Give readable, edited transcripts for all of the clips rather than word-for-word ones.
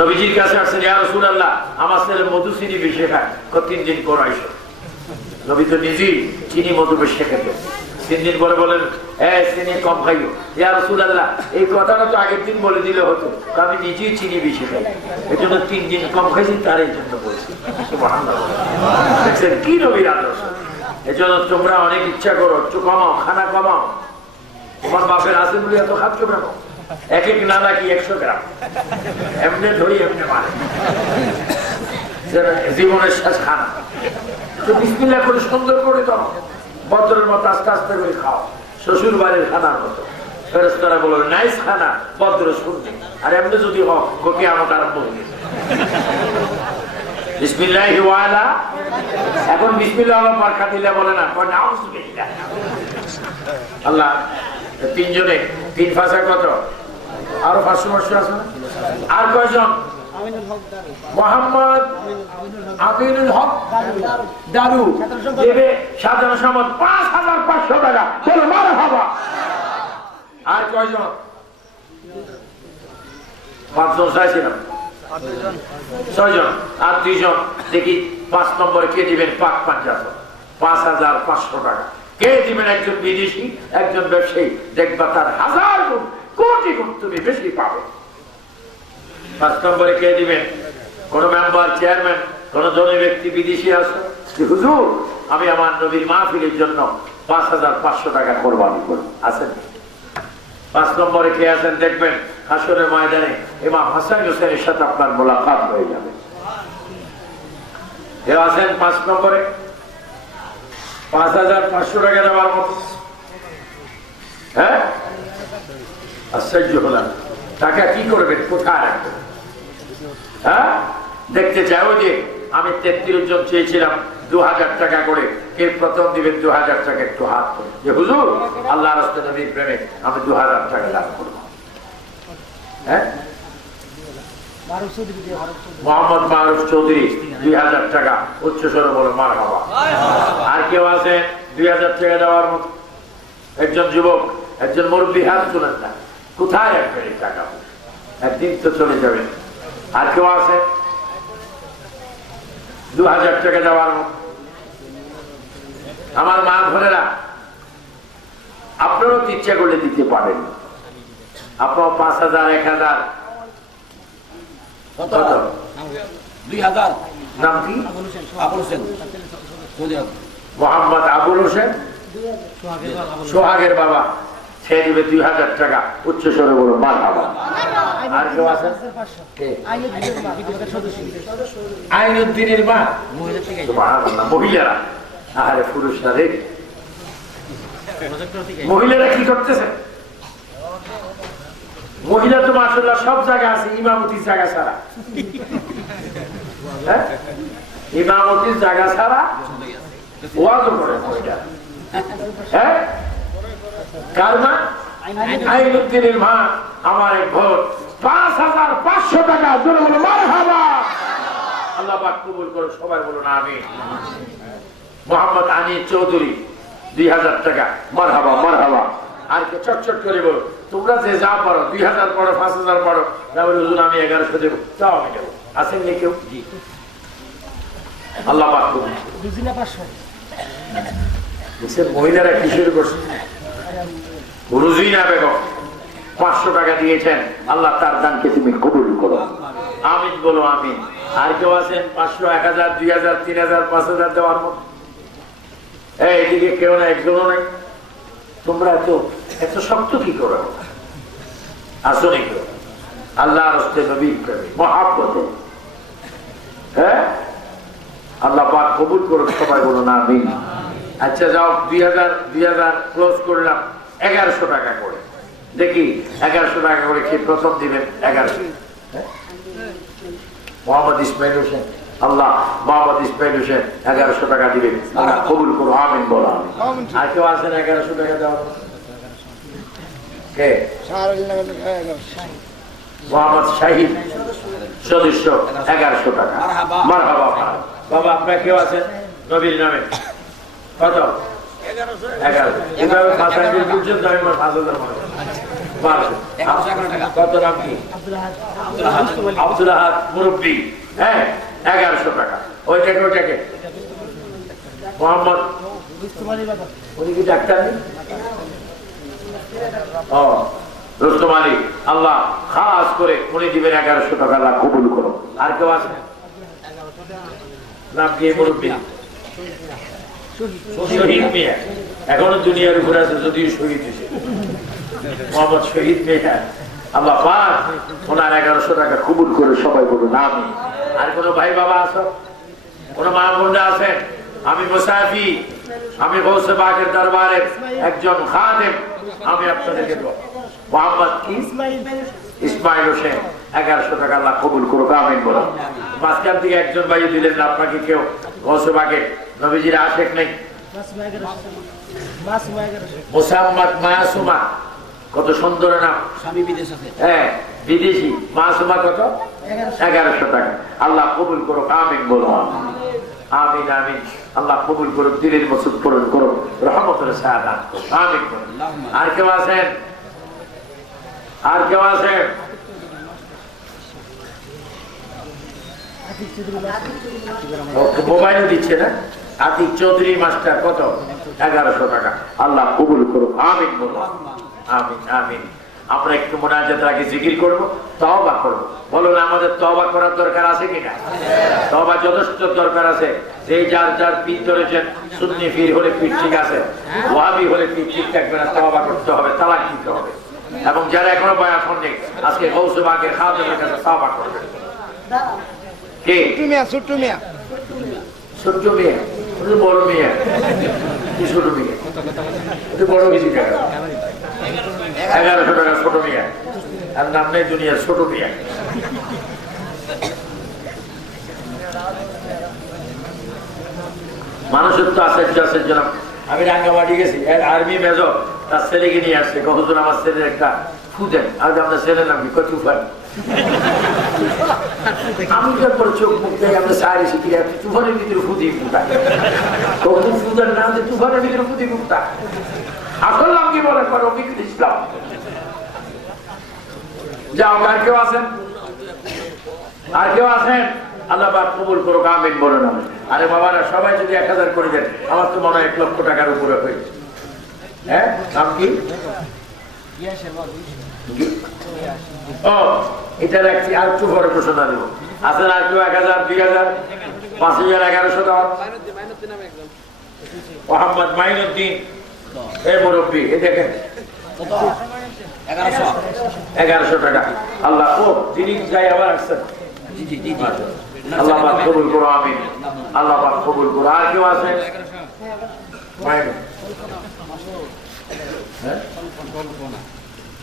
নবীজির কাছে আসছেন, ইয়া রাসূলুল্লাহ আমার ছেলে মধু চিনি বেশি খায়, 3 দিন পর আইসো। নবী তো নিজেই চিনি মধু বেশি খেত। 3 দিন পরে বলেন চিনি কম খাইও। ইয়া রাসূলুল্লাহ এই কথাটা তো আগের দিন বলে দিলে হতো, আমি নিজেই চিনি বেশি খাই, এই জন্য 3 দিন কম খাইছি, তার এই জন্য বলছি। দেখছেন কি নবীর আদর্শ। এই জন্য তোমরা অনেক ইচ্ছা করো, একটু কমাও, খানা কমাও। তোমার বাপের আছে বলে এত খাচ্ছ কেন? এক এক না নাকি 100 গ্রাম এমনি ধরি এমনি মারে, জীবনের শেষ খানা। তো বিসমিল্লাহ করে সুন্দর করে দাও, বদরের মতো আস্তে আস্তে করে খাও, শ্বশুর বাড়ির খানার মতো। ফেরেশতারা বলল নাইস খানা, বদর শুনবে। আর এমনি যদি হোক কোকে আমার আরম্ভ হয়ে গেছে। বিসমিল্লাহি ওয়া আলা, এখন বিসমিল্লাহ আল্লাহ বরকত দিলে বলে না, কয় নাউযুবিল্লাহ। আল্লাহ তিনজনে 3 ফাঁসা কত? আরো 500 আছে না? আর কয়জন? মোহাম্মদ আমিনুল হক দারু দেবে সাধারণ সম্মত 5500 টাকা। চলো মারহাবা। আর কয়জন? 5 জন চাইছিলাম, 6 জন। আর 2 জন দেখি 5 নম্বরে কে দিবেন? পাক পাঞ্জাব 5500 টাকা। কে দিবেন? একজন বিদেশি, একজন ব্যবসায়ী। দেখবা তার 1000 গুণ, কোটি গুণ তুমি বেশি পাবে। 5 নম্বরে কে দিবেন? কোন মেম্বার, চেয়ারম্যান, কোন ধনী ব্যক্তি বিদেশি আছে, হুজুর আমি আমার নবীর মাহফিলের জন্য 5500 টাকা কোরবানি করব, আছেন? 5 নম্বরে কে আছেন? দেখবেন হাসরের ময়দানে ইমাম হাসান হোসেনের সাথে আপনার মোলাকাত হয়ে যাবে। কেউ আছেন 5 নম্বরে? 5500 টাকা দেওয়ার মতো। হ্যাঁ, আশ্চর্য হলাম। টাকা কি করবেন? কোথায় রাখবেন? হ্যাঁ, দেখতে চাই। ওই যে আমি 33 জন চেয়েছিলাম 2000 টাকা করে, কে প্রথম দিবেন 2000 টাকা? একটু হাত করে যে হুজুর আল্লাহ রাসূলের নবীর প্রেমে আমি 2000 টাকা দান করব। হ্যাঁ, মোহাম্মদ মারুফ চৌধুরী 2000 টাকা। উচ্চ স্বরে বলো মারহাবা। আর কেউ আছে 2000 টাকা দেওয়ার মতো? একজন যুবক, একজন মুরব্বী, হাত তুলেন না। কোথায় রাখবেন এই টাকা? একদিন তো চলে যাবেন। আর কেউ আছে 2000 টাকা দেওয়ার মতো? আমার মা বোনেরা, আপনারও ইচ্ছা করলে দিতে পারেন। আপনার 5000, 1000, কত? 2000। নাম কি? আবুল হোসেন। মোহাম্মদ আবুল হোসেন, সোহাগের বাবা। সে দিবে 2000 টাকা। উচ্চ স্বরে বলো মারহাবা। আর কেউ আছে? আইনুদ্দিনের মা, মহিলারা। আরে পুরুষরা রে, মহিলারা কি করতেছে? মহিলা তো মাশাআল্লাহ সব জায়গা আছে, ইমামতির জায়গা ছাড়া। হ্যাঁ, ইমামতির জায়গা ছাড়া ওয়াজও করে মহিলা। হ্যাঁ, কার মা? আইনুদ্দিনের মা। আমার এক ভোট 5500 টাকা। জোরে বলো মারহাবা। আল্লাহ পাক কবুল করো, সবাই বলুন আমিন। মোহাম্মদ আনিস চৌধুরী 2000 টাকা। মারহাবা মারহাবা। আর কে? চটচট করে বলো। তোমরা যে যা পারো, 2000 পারো, 5000 পারো, তাহলে হুজুর আমি 1100 দেবো, তাও আমি দেবো। আসেন নি কেউ? আল্লাহ পাক কবুল। মহিলারা কিসের করছে? রুজিনা বেগম 500 টাকা দিয়েছেন। আল্লাহ তার দানকে তুমি কবুল করো, আমিন বলো আমিন। আর কেউ আছেন 500, 1000, 2000, 3000, 5000 দেওয়ার মতো? এইদিকে কেউ না, একজনও নাই। তোমরা এত শক্ত কি করো? আসো নি কেউ? আল্লাহ রাস্তে নবীর প্রেমে মহাব্বতে। হ্যাঁ, আল্লাহ পাক কবুল করো, সবাই বলো না আমিন। আচ্ছা যাও, 2000 ক্লোজ করলাম। 1100 টাকা করে দেখি, 1100 টাকা করে কে প্রথম দিবেন? 1100। মোহাম্মদ ইসমাইল হোসেন। আল্লাহ মোহাম্মদ ইসমাইল হোসেন 1100 টাকা দিবেন। আল্লাহ কবুল করো, আমিন বলো আমিন। আর কেউ আছেন 1100 টাকা দেওয়ার? কে? মোহাম্মদ শাহিদ, সদস্য 1100 টাকা। মারহাবা। বাবা আপনার কেউ আছেন নবীর নামে? কত? 1100। এভাবে 5000 বলছেন, আমি 5000 মনে 1111 টাকা। কত নাম কি? আব্দুল আহাদ মুরব্বী। হ্যাঁ, 1100 টাকা। ওইটাকে মোহাম্মদ, উনি কি ডাক্তার নেই? ও, রুস্তম আলী, আল্লাহ খাস করে উনি দিবেন 1100 টাকা। আল্লাহ কবুল করো। আর কেউ আছে? নাম কি মুরব্বী? শহীদ মিয়া। এখনো দুনিয়ার উপরে আছে, যদিও শহীদ হয়েছে। মোহাম্মদ শহীদ মিয়া, আল্লাহ পাক ওনার 1100 টাকা কবুল করে সবাই বলুন আমিন। আর কোন ভাই বাবা আছো? কোন মা বোনরা আছেন? আমি মুসাফি, আমি গৌসে পাকের দরবারের একজন খাদেম। আমি আপনাদেরকে মোহাম্মদ কি ইসমাইল হোসেন 1100 টাকা আল্লাহ কবুল করুক আমিন বলো। মাঝখান থেকে একজন ভাই দিলেন না, আপনাকে কেউ গৌসে পাকের নবীজির আশেক নেই? মোসাম্মদ মাসুমা, কত সুন্দর নাম। স্বামী বিদেশ আছে। হ্যাঁ, বিদেশি। মাসুমা কত? 1100 টাকা। আল্লাহ কবুল করো আমিন বলো। আমিন আমিন। আল্লাহ কবুল করো, দিলের মকসুদ পূরণ করো, রহমতের সাহায্য আমিন করো। আর কেউ আছেন? আর কেউ আছেন? মোবাইলও দিচ্ছে না? আতিক চৌধুরী মাস্টার কত? 1100 টাকা। আল্লাহ কবুল করো আমিন বলো। আমিন আমিন। আমরা একটু মুনাজাতের আগে জিকির করব, তওবা করব। বলুন আমাদের তওবা করার দরকার আছে কিনা? তওবা যথেষ্ট দরকার আছে। যে যার যার পীর ধরেছেন, সুন্নি পীর হলে পীর ঠিক আছে, ওয়াহাবি হলে পীর ঠিক থাকবে না। তওবা করতে হবে, তালাক দিতে হবে। এবং যারা এখনো বয়ান শুননি, আজকে গৌসে পাকের খাদেমের কাছে তওবা করবে। কে? ছোট্ট মিয়া ছোট্ট মেয়ে, বড় মেয়ে, কি ছোট মেয়ে? বড় কিছু টাকা 1100 টাকা ছোট মেয়ে। আর নাম নেই দুনিয়ার ছোট মেয়ে। মানুষের তো আশ্চর্য আশ্চর্য নাম। আমি রাঙ্গামাটি গেছি, আর্মি মেজর তার ছেলেকে নিয়ে আসছে। কখন আমার ছেলের একটা ফুদেন, আর আপনার ছেলের নাম কি? তুফান। আমি তারপর চোখ মুখ থেকে আমরা সারি শিখি, তুফানের ভিতরে ফুদি ফুটায়। কখন ফুদার নাম যে তুফানের ভিতরে ফুদি ফুটায়। আসল নাম কি বলে? রফিকুল ইসলাম। যাও, আর কেউ আছেন? আর কেউ আছেন? আল্লাহ পাক কবুল করো আমিন বলে নামে। আরে বাবারা, সবাই যদি 1000 করে দেন, আমার তো মনে হয় 1 লক্ষ টাকার উপরে হয়েছে। হ্যাঁ, নাম কি? ও, এটা রাখছি। আর একটু পরে ঘোষণা দেবো। আছেন আর কেউ? 1000, 2000, 5000, 1100 টাকা? মোহাম্মদ মাইনুদ্দিন, এই মুরব্বী, এ দেখেন 1100 টাকা। আল্লাহ, ও তিনি যাই আবার আসছেন। আল্লাহ পাক কবুল করো আমিন। আল্লাহ পাক কবুল করো। আর কেউ আছে?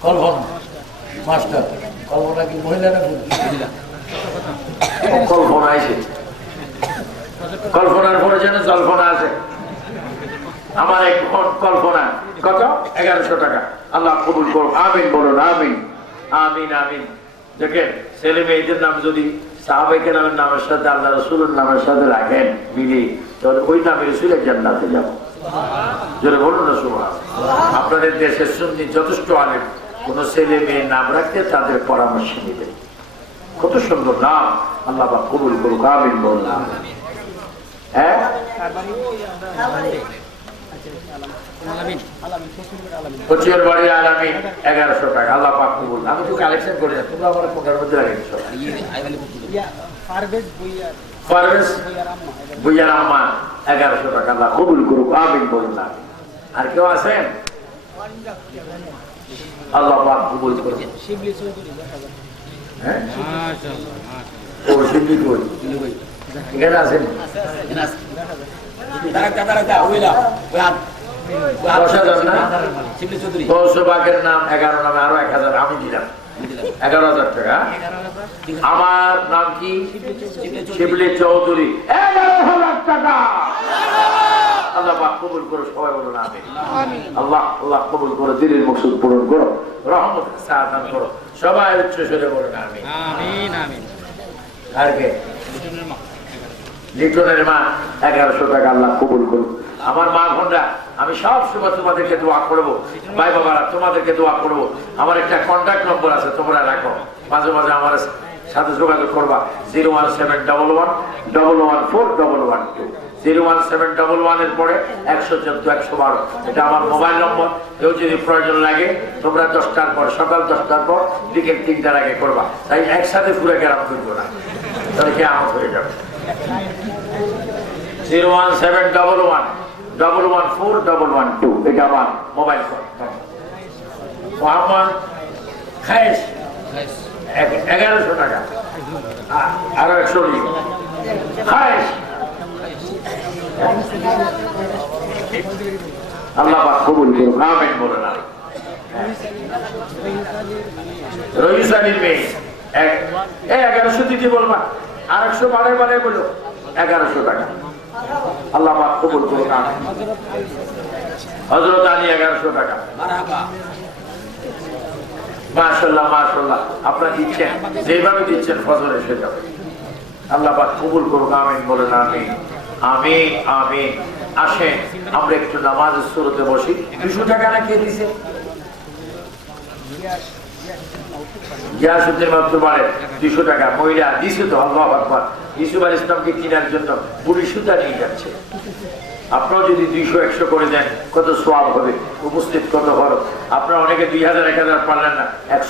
কল্পনা মাস্টার। কল্পনা কি মহিলা না মহিলা? কল্পনা আছে। কল্পনার পরে যেন জল্পনা আছে। আমার এক কল্পনা কত? 1100 টাকা। আল্লাহ কবুল করো আমিন বলুন আমিন আমিন আমিন। দেখেন, ছেলে মেয়েদের নাম যদি সাহাবায়ে নামের নামের সাথে আল্লাহ রাসূলের নামের সাথে রাখেন মিলি, তাহলে ওই নামে রাসূলের জান্নাতে যাব। জোরে বলুন না সুবহানাল্লাহ। আপনাদের দেশের সুন্নি যথেষ্ট আলেম, কোন ছেলে মেয়ের নাম রাখতে তাদের পরামর্শ নেবেন। কত সুন্দর নাম। আল্লাহ পাক কবুল করুক আমিন বলুন। হ্যাঁ, কচিয়ার বাড়ি আলামিন 1100 টাকা। আল্লাহ পাক কবুল। আমি তো কালেকশন করে যাচ্ছি, তোমরা আমার কোটার মধ্যে রেখেছো। পারভেজ বুইয়া রহমান 1100 টাকা। আল্লাহ কবুল করুক আমিন বলুন। আর কেউ আছেন? আল্লাহ পাক কবুল করুক। হ্যাঁ, ও শিবলি কই? এখানে আছেন? 10,000 না? গৌসবাগের নাম 11 নামে আরো 1000 আমি দিলাম। 11,000 টাকা। আমার নাম কি? শিবলি চৌধুরী, 11,000 টাকা। আল্লাহ পাক কবুল করো, সবাই বলুন আমিন। আল্লাহ আল্লাহ কবুল করো, দিলের মকসুদ পূরণ করো, রহমত সাহায্য করো, সবাই উচ্চ স্বরে বলুন আমিন আমিন আমিন। আর কে? লিটনের মা 1100 টাকা। আল্লাহ কবুল করুন। আমার মা বোনরা আমি সব সময় তোমাদেরকে দোয়া করবো, ভাই বাবারা তোমাদেরকে দোয়া করবো। আমার একটা কন্ট্যাক্ট নম্বর আছে, তোমরা রাখো, মাঝে মাঝে আমার সাথে যোগাযোগ করবা। 01711114112, 01711 এর পরে 114 112, এটা আমার মোবাইল নম্বর। কেউ যদি প্রয়োজন লাগে তোমরা 10টার পর, সকাল 10টার পর বিকেল 3টার আগে করবা। তাই একসাথে পুরো গ্রাম করবো না, তাহলে কে আমার হয়ে যাবে। 01711114112, এটা আমার মোবাইল ফোন। মোহাম্মদ খায়েস 1100 টাকা, আরো 100 খায়েস। আল্লাহ পাক কবুল করুন, আমিন বলেন। রহিসানির মেয়ে 1100 দিতে বলবা, আর 100 বাড়ায় বাড়ায় বলো, 1100 টাকা। আল্লাহ পাক কবুল করুন, আমিন। হযরত আলী 1100 টাকা। মাশাআল্লাহ মাশাআল্লাহ, আপনারা দিচ্ছেন, যেভাবে দিচ্ছেন ফজর এসে যাবে। আল্লাহ পাক কবুল করুন, আমিন বলেন। আমিন আমিন আমিন। আসেন আমরা একটু নামাজের শুরুতে বসি। 200 টাকা না কে দিছে? গিয়াসউদ্দিন মাত্র বাড়ে 200 টাকা। মহিলা দিছে তো, আল্লাহু আকবার। ইসুফ আলাইহিস ইসলামকে কেনার জন্য বুড়ি সুতা নিয়ে যাচ্ছে। আপনারা যদি 200 100 করে দেন কত সওয়াব হবে, উপস্থিত কত খরচ। আপনারা অনেকে 2000 1000 পারলেন না, 100